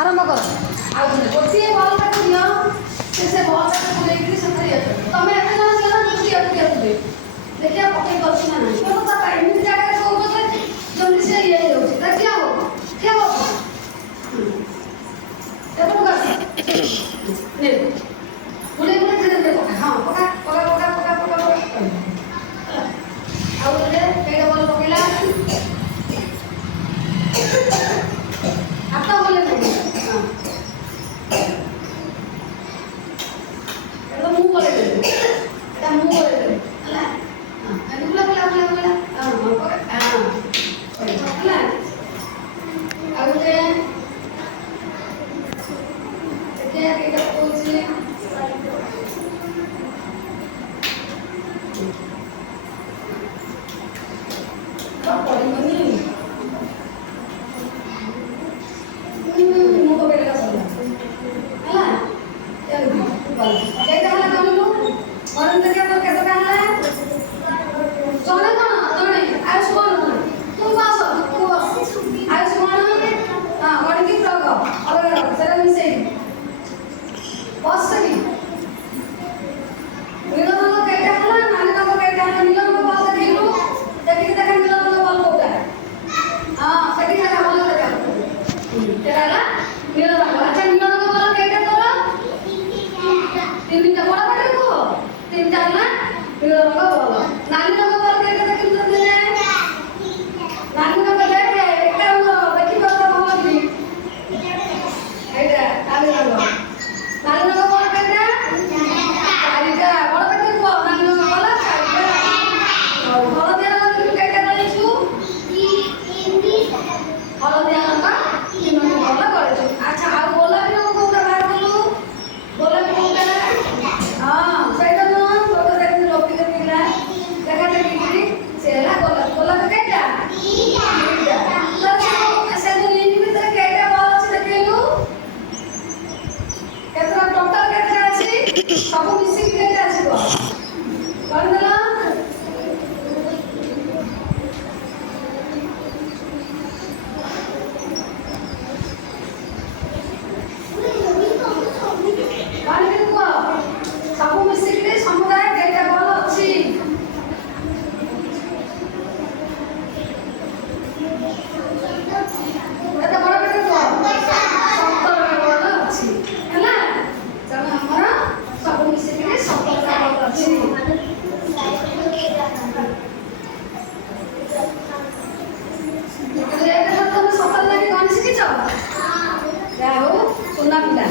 आरंभ कर गोटे बल टाक दियो से बल टाक बुलेकरी से तुम एत जन दियो ना देखिए पकई कर ना नहीं तो एमती जगह कौन जल्दी से ये क्या हो क्या हो बुले बुले धीरे धीरे पका हाँ पका पका पका पका पका पका आउ पेड़ बल पकईला आता बोले नहीं हाँ एकदम मुंह बोले एकदम मुंह बोले अल्लाह हाँ बुला बुला बुला बुला हाँ पका हाँ अल्लाह आउ देखिए क्या बोलती है सब मिसिक केते आछिबो करदेला माने को सब मिसिक के समुदाय केते बल अछि एत बड़ बेटे को 17 बल अछि हैला जब हमरा सब मिसिक के 17 बल अछि तुम सफल लगे कौन सी किचो क्या हो सुना पिला